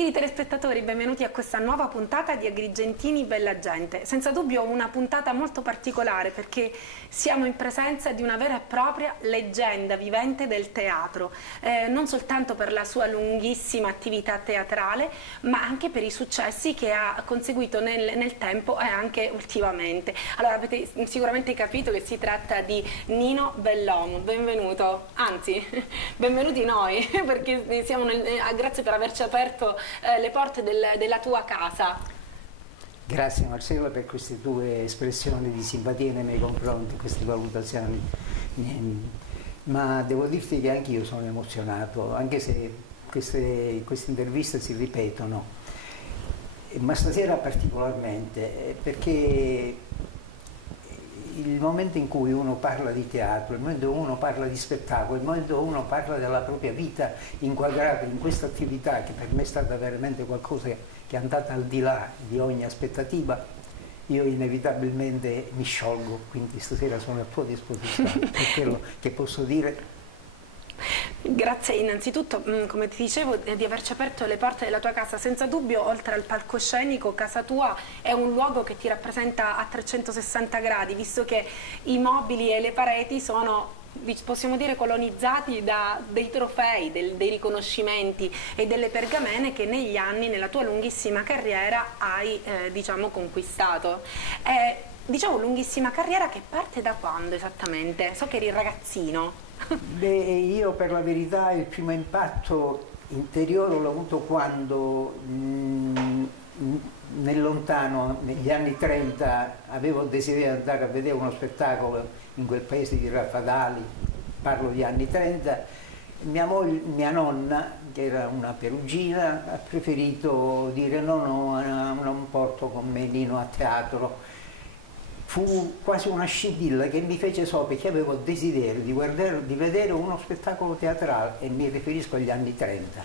Gentili telespettatori, benvenuti a questa nuova puntata di Agrigentini Bella Gente. Senza dubbio una puntata molto particolare perché siamo in presenza di una vera e propria leggenda vivente del teatro, non soltanto per la sua lunghissima attività teatrale, ma anche per i successi che ha conseguito nel tempo e anche ultimamente. Allora, avete sicuramente capito che si tratta di Nino Bellomo. Benvenuto, anzi, benvenuti noi, perché siamo grazie per averci aperto le porte della tua casa. Grazie Marcella per queste tue espressioni di simpatia nei miei confronti, queste valutazioni. Ma devo dirti che anch'io sono emozionato, anche se queste interviste si ripetono, ma stasera particolarmente, perché il momento in cui uno parla di teatro, il momento in cui uno parla di spettacolo, il momento in cui uno parla della propria vita inquadrata in questa attività che per me è stata veramente qualcosa che è andata al di là di ogni aspettativa, io inevitabilmente mi sciolgo, quindi stasera sono a tua disposizione per quello che posso dire. Grazie innanzitutto, come ti dicevo, di averci aperto le porte della tua casa. Senza dubbio, oltre al palcoscenico, casa tua è un luogo che ti rappresenta a 360 gradi, visto che i mobili e le pareti sono, possiamo dire, colonizzati da dei trofei, dei riconoscimenti e delle pergamene che negli anni, nella tua lunghissima carriera, hai diciamo conquistato. Diciamo lunghissima carriera che parte da quando esattamente? So che eri ragazzino. Beh, io per la verità il primo impatto interiore l'ho avuto quando nel lontano, negli anni 30, avevo il desiderio di andare a vedere uno spettacolo in quel paese di Raffadali, parlo di anni 30, mia nonna, che era una perugina, ha preferito dire no, non porto con me Nino a teatro. Fu quasi una scintilla che mi fece so perché avevo il desiderio di vedere uno spettacolo teatrale, e mi riferisco agli anni 30.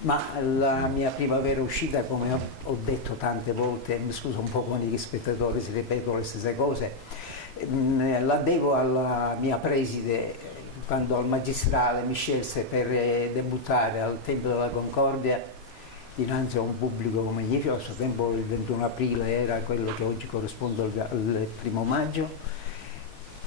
Ma la mia prima vera uscita, come ho detto tante volte, mi scuso un po' con gli spettatori se ripeto le stesse cose, la devo alla mia preside quando al magistrale mi scelse per debuttare al Tempio della Concordia dinanzi a un pubblico come gli a suo tempo il 21 aprile era quello che oggi corrisponde al 1° maggio,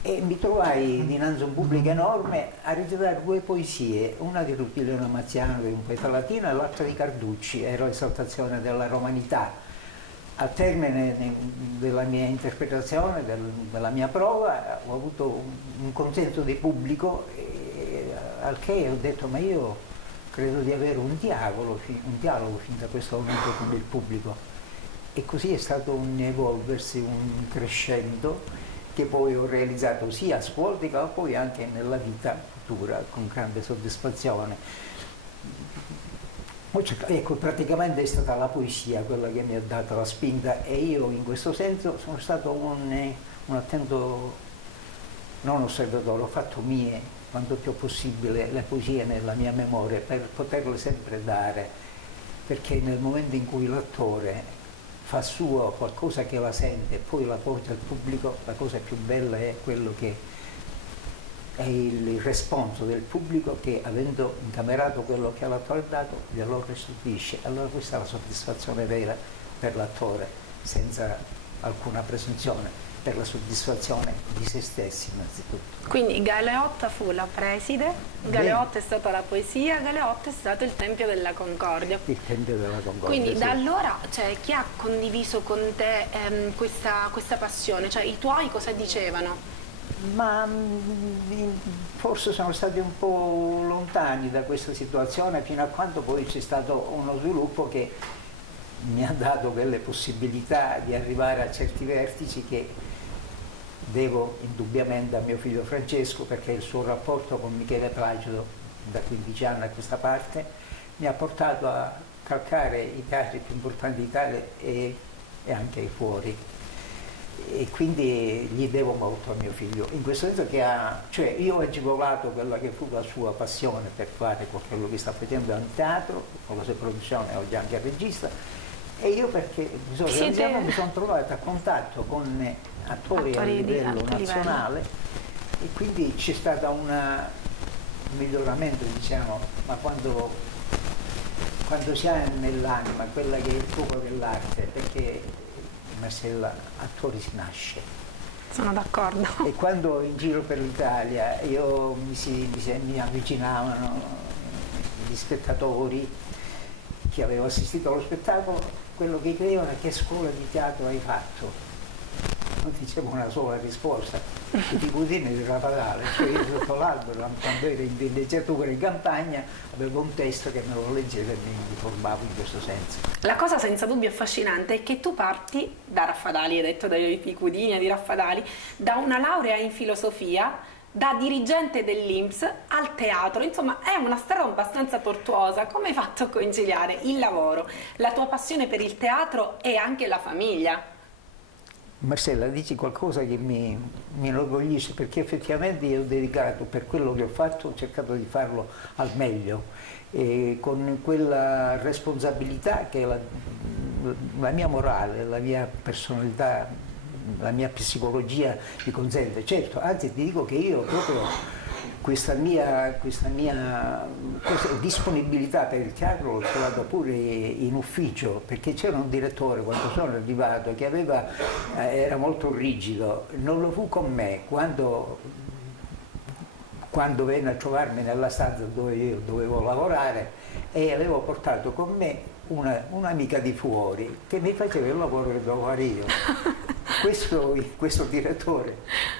e mi trovai dinanzi a un pubblico enorme a recitare 2 poesie, una di Rutilio Maziano, che è un poeta latino, e l'altra di Carducci, era l'esaltazione della romanità. Al termine della mia interpretazione, della mia prova, ho avuto un consenso di pubblico, al che ho detto ma io credo di avere un dialogo fin da questo momento con il pubblico, e così è stato un evolversi, un crescendo che poi ho realizzato sia a scuola ma poi anche nella vita futura con grande soddisfazione. Ecco, praticamente è stata la poesia quella che mi ha dato la spinta, e io in questo senso sono stato un attento non osservatore, ho fatto mie quanto più possibile le poesie nella mia memoria per poterle sempre dare, perché nel momento in cui l'attore fa suo qualcosa che la sente e poi la porta al pubblico, la cosa più bella è quello che è il responso del pubblico che, avendo incamerato quello che l'attore ha dato, glielo restituisce. Allora questa è la soddisfazione vera per l'attore, senza alcuna presunzione, per la soddisfazione di se stessi innanzitutto. Quindi Galeotta fu la preside, Galeotta è stata la poesia, Galeotta è stato il Tempio della Concordia. Il Tempio della Concordia. Quindi sì. Da allora, cioè, chi ha condiviso con te questa passione? Cioè i tuoi cosa dicevano? Ma forse sono stati un po' lontani da questa situazione, fino a quando poi c'è stato uno sviluppo che mi ha dato quelle possibilità di arrivare a certi vertici che devo indubbiamente a mio figlio Francesco, perché il suo rapporto con Michele Placido da 15 anni a questa parte mi ha portato a calcare i teatri più importanti d'Italia e anche fuori, e quindi gli devo molto a mio figlio, in questo senso che cioè io ho agevolato quella che fu la sua passione per fare quello che sta facendo al teatro, con la sua produzione oggi anche al regista, e io perché mi sono trovato a contatto con attori a livello nazionale, e quindi c'è stato un miglioramento, diciamo, ma quando quando si ha nell'anima quella che è il fuoco dell'arte, perché Marcella, attori si nasce. Sono d'accordo. E quando in giro per l'Italia mi avvicinavano gli spettatori che avevo assistito allo spettacolo, quello che chiedevano è: che scuola di teatro hai fatto? Non dicevo una sola risposta: i Ticudini di Rafadale. Cioè io sotto l'albero, quando ero in villeggiatura in campagna, avevo un testo che me lo leggevo e mi formavo in questo senso. La cosa senza dubbio affascinante è che tu parti da Raffadali, hai detto dai Picudini di Raffadali, da una laurea in filosofia, da dirigente dell'INPS al teatro, insomma è una strada abbastanza tortuosa. Come hai fatto a conciliare il lavoro, la tua passione per il teatro e anche la famiglia? Marcella, dici qualcosa che mi inorgoglisce, perché effettivamente io ho dedicato, per quello che ho fatto, ho cercato di farlo al meglio, e con quella responsabilità che la mia morale, la mia personalità, la mia psicologia mi consente. Certo, anzi ti dico che io proprio questa mia disponibilità per il teatro l'ho trovata pure in ufficio, perché c'era un direttore quando sono arrivato che era molto rigido. Non lo fu con me quando venne a trovarmi nella stanza dove io dovevo lavorare, e avevo portato con me un'amica di fuori che mi faceva il lavoro che dovevo fare io. Questo direttore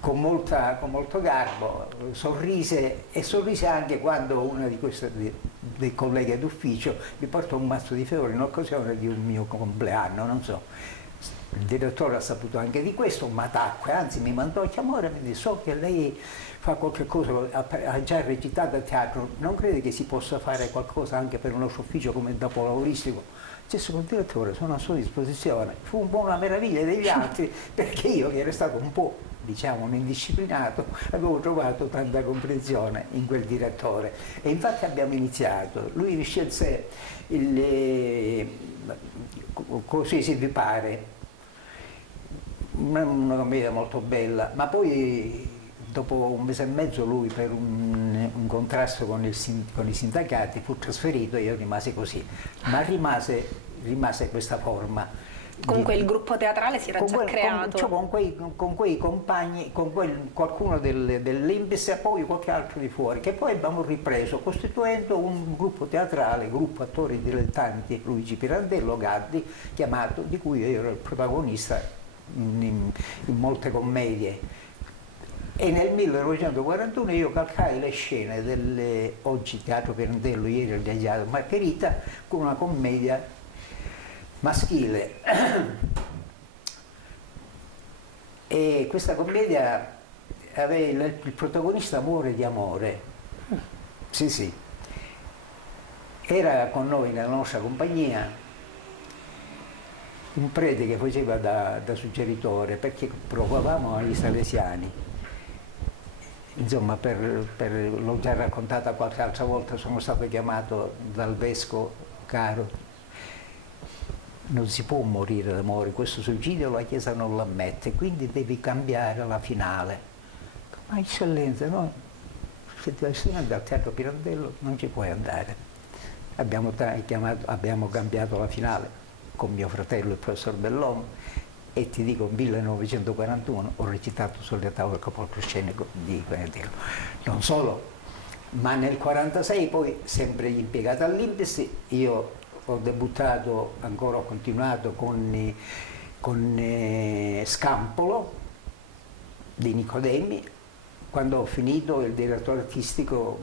con molto garbo sorrise, e sorrise anche quando una dei colleghi d'ufficio mi portò un mazzo di fiori in occasione di un mio compleanno, non so. Il direttore ha saputo anche di questo, ma tacque, anzi mi mandò a chiamare e mi disse: so che lei fa qualche cosa, ha già recitato a teatro, non crede che si possa fare qualcosa anche per il nostro ufficio come dopolavoristico? Stesso col direttore, sono a sua disposizione. Fu un po' una meraviglia degli altri, perché io, che ero stato un po', diciamo, un indisciplinato, avevo trovato tanta comprensione in quel direttore, e infatti abbiamo iniziato. Lui mi scelse Così si vi pare, una commedia molto bella, ma poi dopo un mese e mezzo lui, per un contrasto con i sindacati, fu trasferito e io rimasi così, ma rimase questa forma. Comunque il gruppo teatrale si era già creato. Con quei compagni, qualcuno dell'INPS e poi qualche altro di fuori, che poi abbiamo ripreso costituendo un gruppo teatrale, gruppo attori dilettanti, Luigi Pirandello, Gaddi, chiamato, di cui io ero il protagonista in molte commedie. E nel 1941 io calcai le scene del oggi Teatro Pirandello, ieri il Teatro Margherita, con una commedia maschile. E questa commedia aveva il protagonista amore di amore. Sì, sì. Era con noi nella nostra compagnia un prete che faceva da suggeritore, perché provavamo agli salesiani. Insomma, l'ho già raccontata qualche altra volta, sono stato chiamato dal vescovo: caro, non si può morire d'amore, questo suicidio la Chiesa non lo ammette, quindi devi cambiare la finale. Ma eccellenza, no, se tu sei andato al Teatro Pirandello non ci puoi andare. Abbiamo cambiato la finale con mio fratello, il professor Bellomo, e ti dico, nel 1941 ho recitato sulle tavole il capoproscenico di Pirandello. Non solo, ma nel 1946 poi, sempre impiegato all'INPS, io ho debuttato, ancora ho continuato con Scampolo di Nicodemi. Quando ho finito, il direttore artistico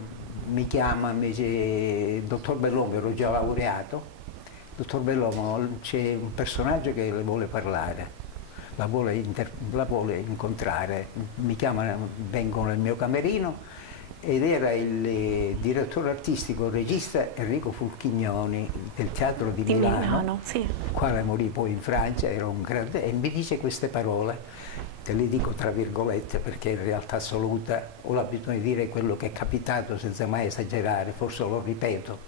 mi chiama, mi dice: dottor Bellomo, ero già laureato, dottor Bellomo, c'è un personaggio che le vuole parlare, la vuole incontrare. Mi chiamano, vengo nel mio camerino, ed era il direttore artistico, il regista Enrico Fulchignoni del Teatro di Milano, sì. quale morì poi in Francia, era un grande, e mi dice queste parole, te le dico tra virgolette perché in realtà assoluta ho l'abitudine di dire quello che è capitato senza mai esagerare, forse lo ripeto: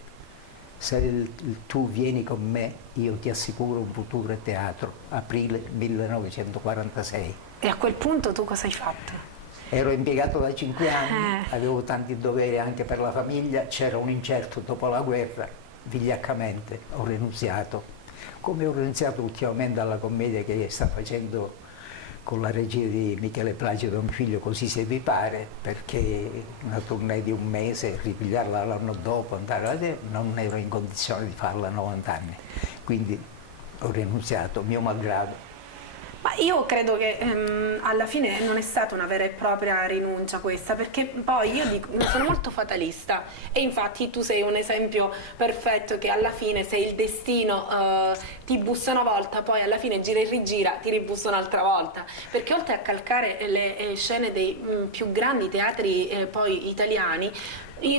se tu vieni con me io ti assicuro un futuro a teatro. Aprile 1946. E a quel punto tu cosa hai fatto? Ero impiegato da 5 anni, avevo tanti doveri anche per la famiglia, c'era un incerto dopo la guerra, vigliaccamente ho rinunziato, come ho rinunziato ultimamente alla commedia che sta facendo con la regia di Michele Placido, mio figlio, Così se vi pare, perché una tournée di un mese, ripigliarla l'anno dopo, andare alla non ero in condizione di farla a 90 anni, quindi ho rinunziato, mio malgrado. Ma io credo che alla fine non è stata una vera e propria rinuncia questa, perché poi io sono molto fatalista e infatti tu sei un esempio perfetto che alla fine se il destino ti bussa una volta, poi alla fine gira e rigira, ti ribussa un'altra volta, perché oltre a calcare le scene dei più grandi teatri poi italiani,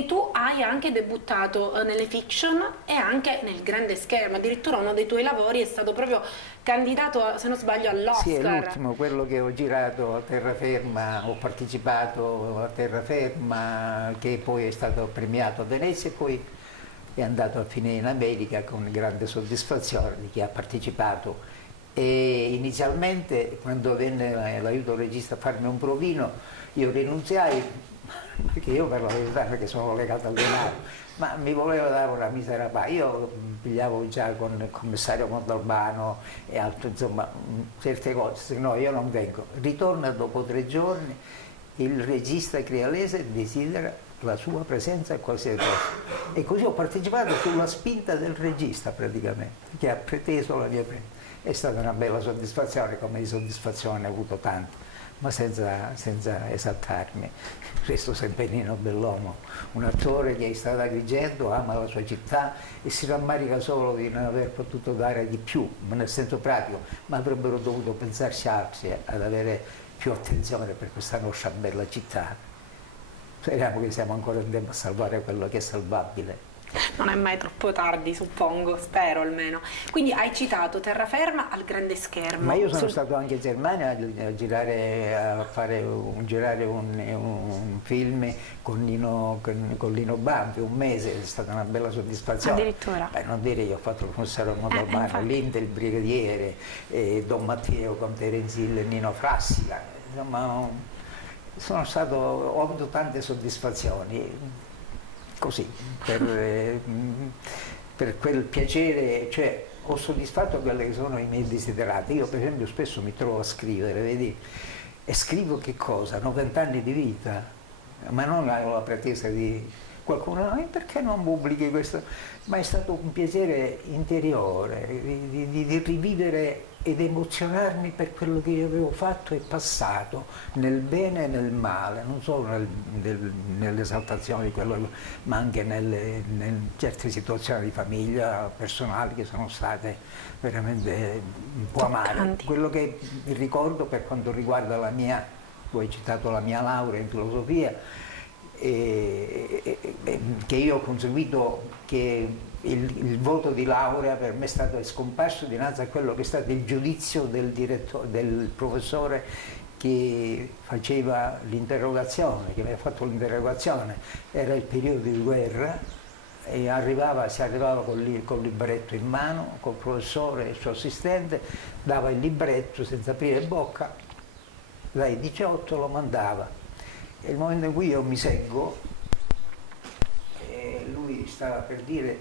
tu hai anche debuttato nelle fiction e anche nel grande schermo, addirittura uno dei tuoi lavori è stato proprio candidato, se non sbaglio, all'Oscar. Sì, è l'ultimo, quello che ho girato a terraferma, ho partecipato a terraferma, che poi è stato premiato a Venezia e poi è andato a finire in America con grande soddisfazione di chi ha partecipato. E inizialmente, quando venne l'aiuto regista a farmi un provino, io rinunziai, perché io per la verità perché sono legato al denaro, ma mi voleva dare una misera paga. Io pigliavo già con il commissario Montalbano e altro, insomma, certe cose, se no io non vengo. Ritorna dopo 3 giorni, il regista crialese desidera la sua presenza a qualsiasi cosa. E così ho partecipato sulla spinta del regista praticamente, che ha preteso la mia presenza. È stata una bella soddisfazione, come di soddisfazione ne ho avuto tante, ma senza esaltarmi. Resto sempre Nino Bellomo, un attore che è stato a Agrigento, ama la sua città e si rammarica solo di non aver potuto dare di più, nel senso pratico, ma avrebbero dovuto pensarsi altri ad avere più attenzione per questa nostra bella città. Speriamo che siamo ancora in tempo a salvare quello che è salvabile. Non è mai troppo tardi, suppongo, spero almeno. Quindi hai citato terraferma al grande schermo. Ma io sono stato anche in Germania a girare un film con Lino Banfi, un mese, è stata una bella soddisfazione. Addirittura. Non dire, io ho fatto il commissario Montalbano, l'Inde, il brigadiere, Don Matteo con Terence Hill e Nino Frassica. Insomma, ho avuto tante soddisfazioni. Così, per quel piacere, cioè ho soddisfatto quelli che sono i miei desiderati. Io per esempio spesso mi trovo a scrivere, vedi, e scrivo che cosa? 90 anni di vita, ma non ho la pretesa di qualcuno, no, perché non pubblichi questo? Ma è stato un piacere interiore di rivivere ed emozionarmi per quello che io avevo fatto e passato, nel bene e nel male, non solo nell'esaltazione di quello, ma anche in certe situazioni di famiglia, personali, che sono state veramente un po' amare. Quello che mi ricordo per quanto riguarda tu hai citato la mia laurea in filosofia, che io ho conseguito, che il voto di laurea per me è scomparso dinanzi a quello che è stato il giudizio del professore che faceva l'interrogazione, che mi ha fatto l'interrogazione. Era il periodo di guerra e si arrivava col libretto in mano, col professore e il suo assistente, dava il libretto senza aprire bocca, dai 18 lo mandava. E il momento in cui io mi seggo, lui stava per dire: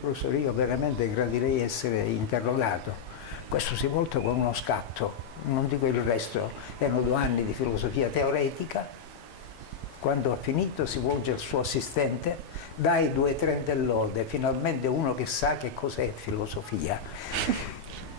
professore, io veramente gradirei essere interrogato. Questo si volta con uno scatto, non dico il resto, erano 2 anni di filosofia teoretica. Quando ha finito si volge al suo assistente: dai 2-3 dell'ode, finalmente uno che sa che cos'è filosofia.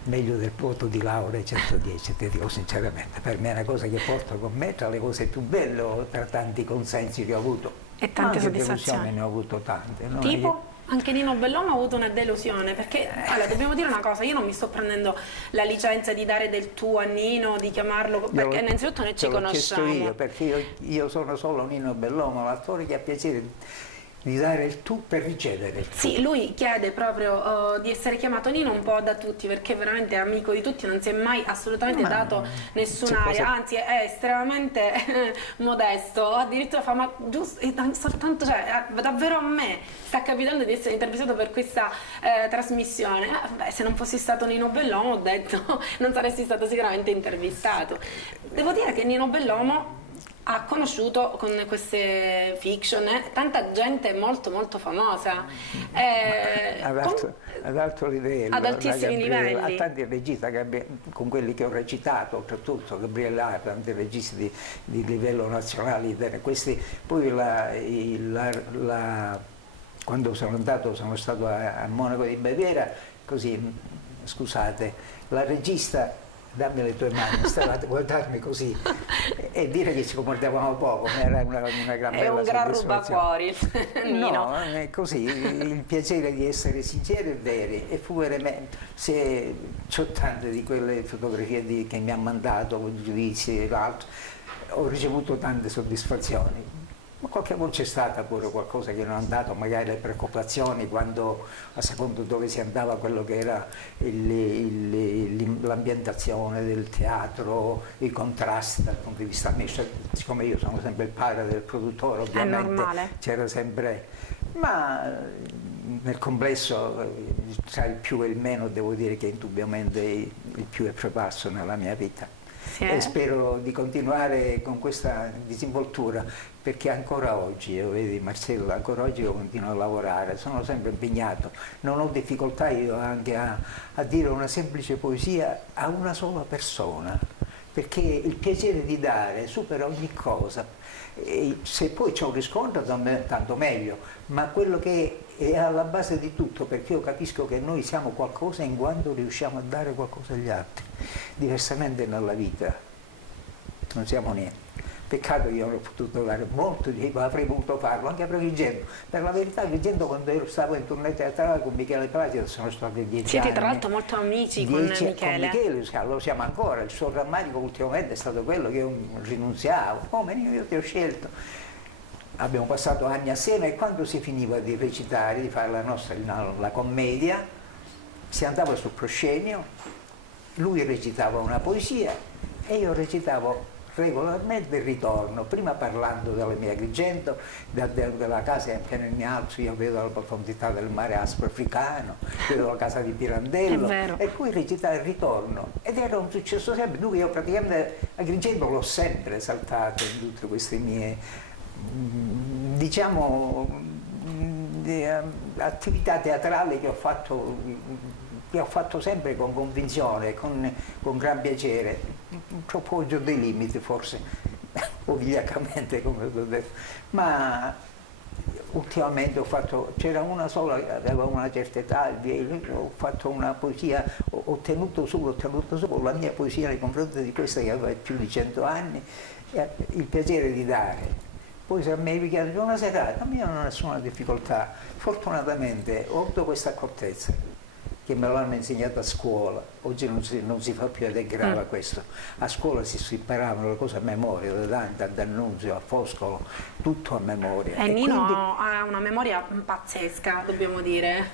Meglio del voto di laurea 110, ti dico sinceramente, per me è una cosa che porto con me tra le cose più belle, tra tanti consensi che ho avuto. E tante soddisfazioni. Delusioni ne ho avuto tante. No? Tipo? Anche Nino Bellomo ha avuto una delusione, perché allora, dobbiamo dire una cosa, io non mi sto prendendo la licenza di dare del tu a Nino, di chiamarlo, perché innanzitutto noi ci conosciamo. L'ho chiesto io, perché io sono solo Nino Bellomo, l'attore che ha piacere di dare il tu per ricevere il tu. Sì, lui chiede proprio di essere chiamato Nino un po' da tutti, perché veramente è amico di tutti, non si è mai assolutamente dato nessun'aria, anzi è estremamente modesto, addirittura fa, ma giusto, soltanto, cioè, davvero a me sta capitando di essere intervistato per questa trasmissione. Beh, se non fossi stato Nino Bellomo, ho detto, non saresti stato sicuramente intervistato. Devo dire che Nino Bellomo ha conosciuto con queste fiction tanta gente molto molto famosa. Ad alto livello, ad altissimi livelli. a tanti registi con quelli che ho recitato, oltretutto Gabriele A, tanti registi di livello nazionale. Poi quando sono stato a Monaco di Baviera, così, scusate, la regista, dammi le tue mani, stava a guardarmi così e dire che ci comportavamo poco, era una gran bella è un gran soddisfazione. rubacuori, Nino. No, è così, il piacere di essere sinceri e veri, e fu veramente, se c'ho tante di quelle fotografie che mi ha mandato, giudizi e altro, ho ricevuto tante soddisfazioni. Ma qualche volta c'è stata pure qualcosa che non è andato, magari le preoccupazioni, quando a secondo dove si andava, quello che era l'ambientazione del teatro, i contrasti dal punto di vista mio, siccome io sono sempre il padre del produttore, ovviamente c'era sempre, ma nel complesso tra il più e il meno devo dire che indubbiamente il più è prevalso nella mia vita. E spero di continuare con questa disinvoltura, perché ancora oggi, vedi Marcello, ancora oggi io continuo a lavorare, sono sempre impegnato, non ho difficoltà io anche a dire una semplice poesia a una sola persona, perché il piacere di dare supera ogni cosa. E se poi c'è un riscontro tanto meglio, ma quello che è alla base di tutto, perché io capisco che noi siamo qualcosa in quanto riusciamo a dare qualcosa agli altri, diversamente nella vita non siamo niente. Peccato che io non ho potuto dare molto, avrei voluto farlo anche per Agrigento. Per la verità Agrigento, quando stavo in tournée teatrale con Michele Placido, sono stati 10 anni. Siete tra l'altro molto amici con Michele. Con Michele, lo siamo ancora. Il suo rammarico ultimamente è stato quello che io rinunziavo. Come io ti ho scelto. Abbiamo passato anni assieme, e quando si finiva di recitare, di fare la commedia, si andava sul proscenio, lui recitava una poesia e io recitavo regolarmente il ritorno, prima parlando della mia Agrigento, della casa in piano in alto, io vedo la profondità del mare aspro africano, vedo la casa di Pirandello, e poi recitare il ritorno, ed era un successo sempre. Dunque io praticamente Agrigento l'ho sempre esaltato in tutte queste mie, diciamo, attività teatrali che ho fatto sempre con convinzione, con gran piacere, troppo oltre dei limiti forse, o vigliaccamente come ho detto, ma ultimamente c'era una sola, aveva una certa età, ho fatto una poesia, ho tenuto solo la mia poesia nei confronti di questa che aveva più di 100 anni, il piacere di dare. Poi se a me mi chiede una serata, a me non ho nessuna difficoltà, fortunatamente ho avuto questa accortezza, che me l'hanno insegnato a scuola. Oggi non si fa più, ed è grave questo. A scuola si imparavano le cose a memoria, da Dante a D'Annunzio, a Foscolo, tutto a memoria. E Nino quindi ha una memoria pazzesca, dobbiamo dire.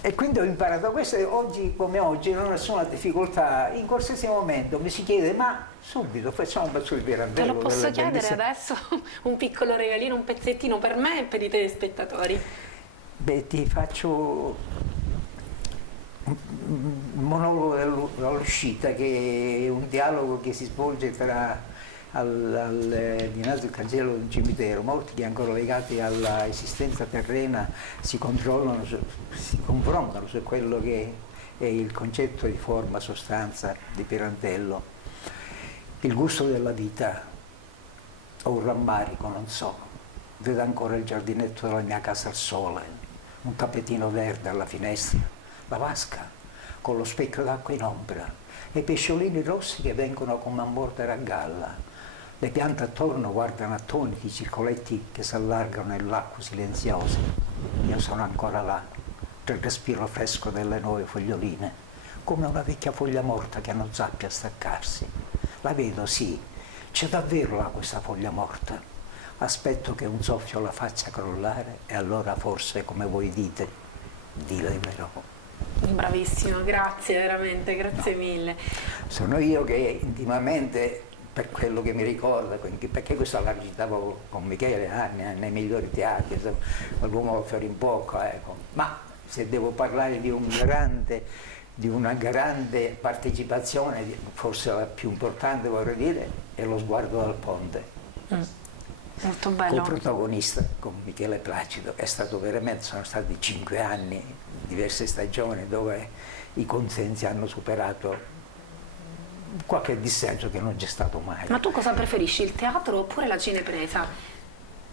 E quindi ho imparato questo, e oggi come oggi non ho nessuna difficoltà. In qualsiasi momento mi si chiede, ma subito facciamo un pezzo di Pirandello. Te lo posso chiedere adesso? Un piccolo regalino, un pezzettino per me e per i telespettatori? Beh, ti faccio un monologo all'uscita, che è un dialogo che si svolge dinanzi al cancello di un cimitero. Molti che ancora legati all'esistenza terrena si confrontano su quello che è il concetto di forma, sostanza di Pirandello. Il gusto della vita, ho un rammarico, non so, vedo ancora il giardinetto della mia casa al sole, un tappetino verde alla finestra, la vasca con lo specchio d'acqua in ombra, e i pesciolini rossi che vengono come a mordere a galla. Le piante attorno guardano attoniti i circoletti che si allargano nell'acqua silenziosa. Io sono ancora là, tra il respiro fresco delle nuove foglioline, come una vecchia foglia morta che non sappia staccarsi. La vedo, sì, c'è davvero là questa foglia morta. Aspetto che un soffio la faccia crollare, e allora forse, come voi dite, dileverò. Bravissimo, grazie veramente, grazie mille. Sono io che intimamente, per quello che mi ricorda, perché questo la recitavo con Michele nei migliori teatri, l'uomo fiore in bocca, ecco. Ma se devo parlare di una grande partecipazione, forse la più importante vorrei dire, è Lo sguardo dal ponte. Molto bello. Co-protagonista con Michele Placido. È stato veramente, sono stati 5 anni, diverse stagioni dove i consensi hanno superato qualche dissenso che non c'è stato mai. Ma tu cosa preferisci, il teatro oppure la cinepresa?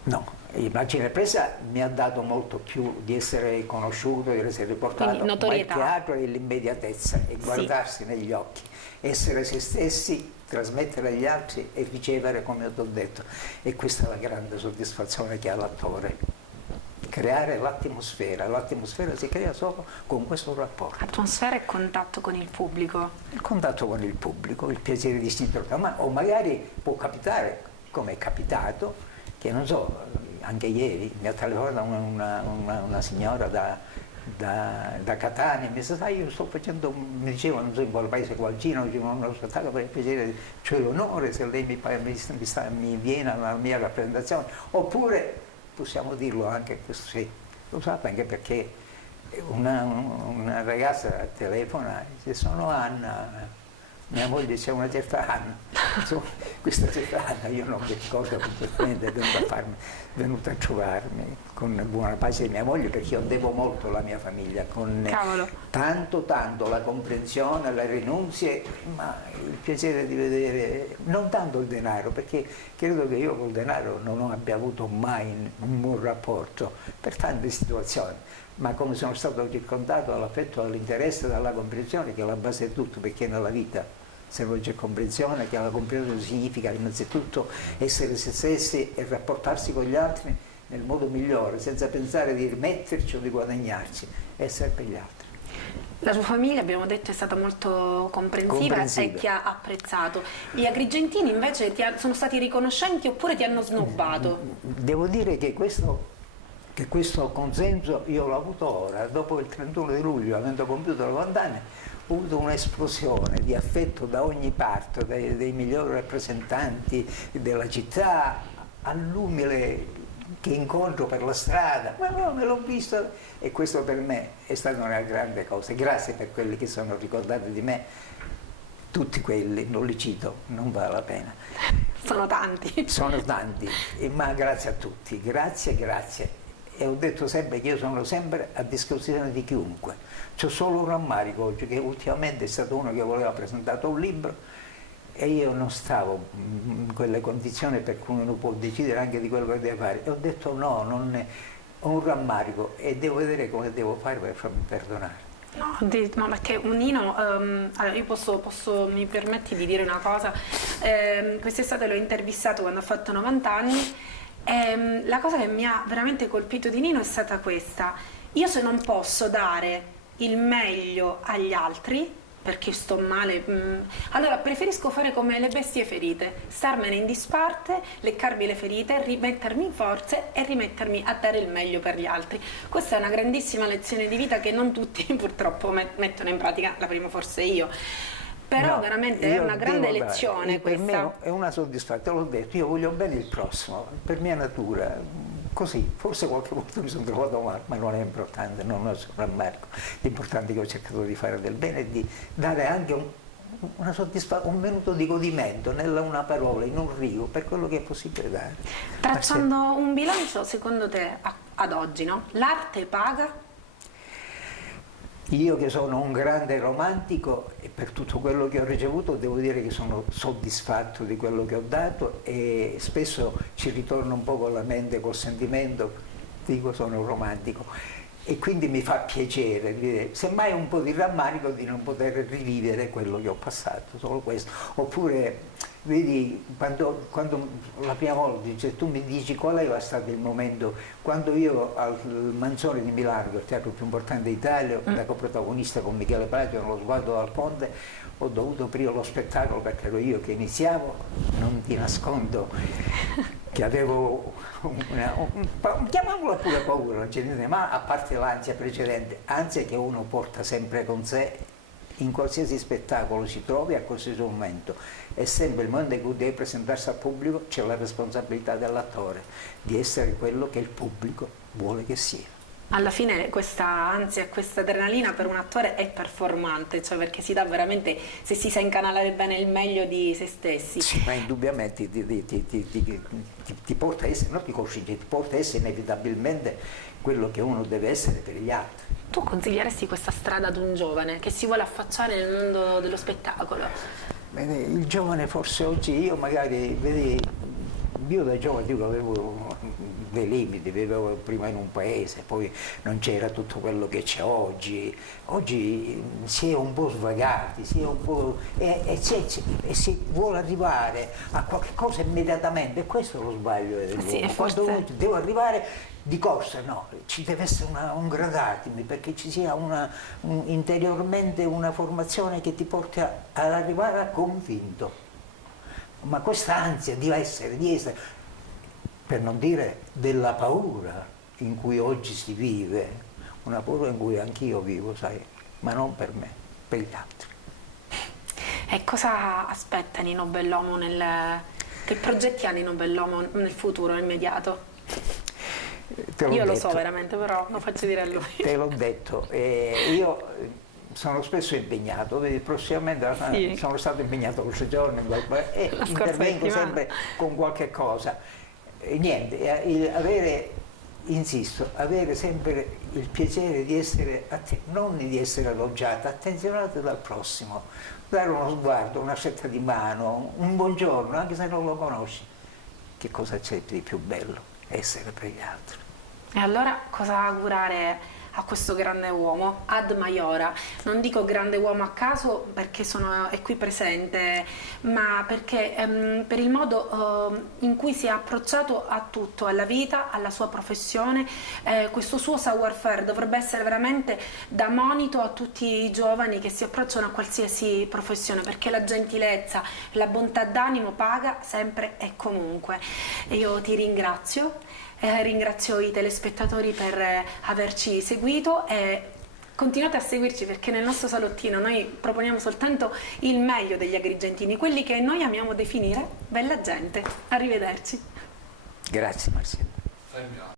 No, la cinepresa mi ha dato molto più di essere conosciuto, di essere riportato, Quindi notorietà. ma il teatro è l'immediatezza, e guardarsi negli occhi, essere se stessi, trasmettere agli altri e ricevere, come ho detto. E questa è la grande soddisfazione che ha l'attore. Creare l'atmosfera si crea solo con questo rapporto. Atmosfera e contatto con il pubblico. Il contatto con il pubblico, il piacere di sintonare, o magari può capitare, come è capitato, che non so, anche ieri mi ha telefonato una signora da Catania, mi disse, sai, io sto facendo, mi diceva, non so, in quale paese, qualcino, uno spettacolo per il piacere, cioè l'onore se lei mi viene alla mia rappresentazione, oppure possiamo dirlo anche così, lo sapete, anche perché una ragazza telefona e dice, sono Anna, mia moglie c'è una certa Anna, insomma, questa certa Anna io non mi ricordo completamente, è venuta a trovarmi con buona pace di mia moglie, perché io devo molto alla mia famiglia, con tanto la comprensione, le rinunzie, ma il piacere di vedere, non tanto il denaro, perché credo che io col denaro non abbia avuto mai un buon rapporto per tante situazioni, ma come sono stato circondato dall'affetto, dall'interesse, dalla comprensione, che è la base di tutto, perché nella vita se non c'è comprensione, che la comprensione significa innanzitutto essere se stessi e rapportarsi con gli altri nel modo migliore, senza pensare di rimetterci o di guadagnarci, essere per gli altri. La sua famiglia, abbiamo detto, è stata molto comprensiva e ti ha apprezzato. Gli agrigentini invece sono stati riconoscenti oppure ti hanno snobbato? Devo dire che questo consenso io l'ho avuto ora, dopo il 31 di luglio, avendo compiuto 90 anni, ho avuto un'esplosione di affetto da ogni parte, dai migliori rappresentanti della città all'umile che incontro per la strada, ma no, me l'ho visto, e questo per me è stata una grande cosa. Grazie per quelli che sono ricordati di me, tutti quelli, non li cito, non vale la pena. Sono tanti. Sono tanti, ma grazie a tutti, grazie. E ho detto sempre che io sono sempre a disposizione di chiunque. C'ho solo un rammarico oggi, che ultimamente è stato uno che voleva presentare un libro e io non stavo in quelle condizioni per cui uno può decidere anche di quello che deve fare. E ho detto no, ho un rammarico e devo vedere come devo fare per farmi perdonare. No, perché un Nino, allora io mi permetti di dire una cosa, quest'estate l'ho intervistato quando ha fatto 90 anni. La cosa che mi ha veramente colpito di Nino è stata questa: io se non posso dare il meglio agli altri perché sto male, allora preferisco fare come le bestie ferite, starmene in disparte, leccarmi le ferite, rimettermi in forze e rimettermi a dare il meglio per gli altri. Questa è una grandissima lezione di vita che non tutti purtroppo mettono in pratica, la prima forse io. Però no, veramente è una grande lezione questa. Per me è una soddisfazione, l'ho detto, io voglio bene il prossimo, per mia natura, così, forse qualche volta mi sono trovato male, ma non è importante, non ho rammarico. L'importante è che ho cercato di fare del bene e di dare anche un minuto di godimento nella una parola, in un rigo, per quello che è possibile dare. Tracciando un bilancio, secondo te, ad oggi, no? L'arte paga? Io che sono un grande romantico e per tutto quello che ho ricevuto devo dire che sono soddisfatto di quello che ho dato, e spesso ci ritorno un po' con la mente, col sentimento, dico sono un romantico, e quindi mi fa piacere dire, semmai un po' di rammarico di non poter rivivere quello che ho passato, solo questo. Oppure vedi, quando la prima volta dice, tu mi dici qual è stato il momento, quando io al Manzoni di Milano, il teatro più importante d'Italia, da coprotagonista con Michele Placido, nello Sguardo dal Ponte, ho dovuto aprire lo spettacolo perché ero io che iniziavo, non ti nascondo che avevo chiamiamola pure paura, non c'è niente, ma a parte l'ansia precedente, ansia che uno porta sempre con sé in qualsiasi spettacolo si trovi, a qualsiasi momento, è sempre il momento in cui deve presentarsi al pubblico, c'è la responsabilità dell'attore di essere quello che il pubblico vuole che sia. Alla fine questa ansia e questa adrenalina per un attore è performante, cioè perché si dà veramente, se si sa incanalare bene, il meglio di se stessi. Sì, ma indubbiamente ti porta a essere, non ti costringe, ti porta a essere inevitabilmente quello che uno deve essere per gli altri. Tu consiglieresti questa strada ad un giovane che si vuole affacciare nel mondo dello spettacolo? Vedi, il giovane forse oggi, io magari, vedi, io da giovane dico, avevo dei limiti, vivevo prima in un paese, poi non c'era tutto quello che c'è oggi. Oggi si è un po' svagati, si è un po', e si vuole arrivare a qualche cosa immediatamente, e questo è lo sbaglio dell'uomo. Sì, Quando uno deve arrivare di corsa, no, ci deve essere un gradatimi, perché ci sia interiormente una formazione che ti porti ad arrivare a convinto. Ma questa ansia di essere, per non dire della paura in cui oggi si vive, una paura in cui anch'io vivo, sai, ma non per me, per gli altri. E cosa aspetta Nino Bellomo che progetti ha Nino Bellomo nel futuro, immediato? Io lo so veramente, però lo faccio dire a lui. Te l'ho detto, io sono spesso impegnato, vedi, prossimamente sì. Sono stato impegnato questi giorni e intervengo sempre con qualche cosa. E niente, insisto, avere sempre il piacere di essere, non di essere elogiato, attenzionato dal prossimo, dare uno sguardo, una stretta di mano, un buongiorno, anche se non lo conosci. Che cosa c'è di più bello? Essere per gli altri. E allora cosa augurare a questo grande uomo, ad maiora? Non dico grande uomo a caso perché è qui presente, ma perché per il modo in cui si è approcciato a tutto, alla vita, alla sua professione. Questo suo savoir-faire dovrebbe essere veramente da monito a tutti i giovani che si approcciano a qualsiasi professione, perché la gentilezza, la bontà d'animo paga sempre e comunque. E io ti ringrazio. Ringrazio i telespettatori per averci seguito e continuate a seguirci, perché nel nostro salottino noi proponiamo soltanto il meglio degli agrigentini, quelli che noi amiamo definire bella gente. Arrivederci. Grazie Marcello.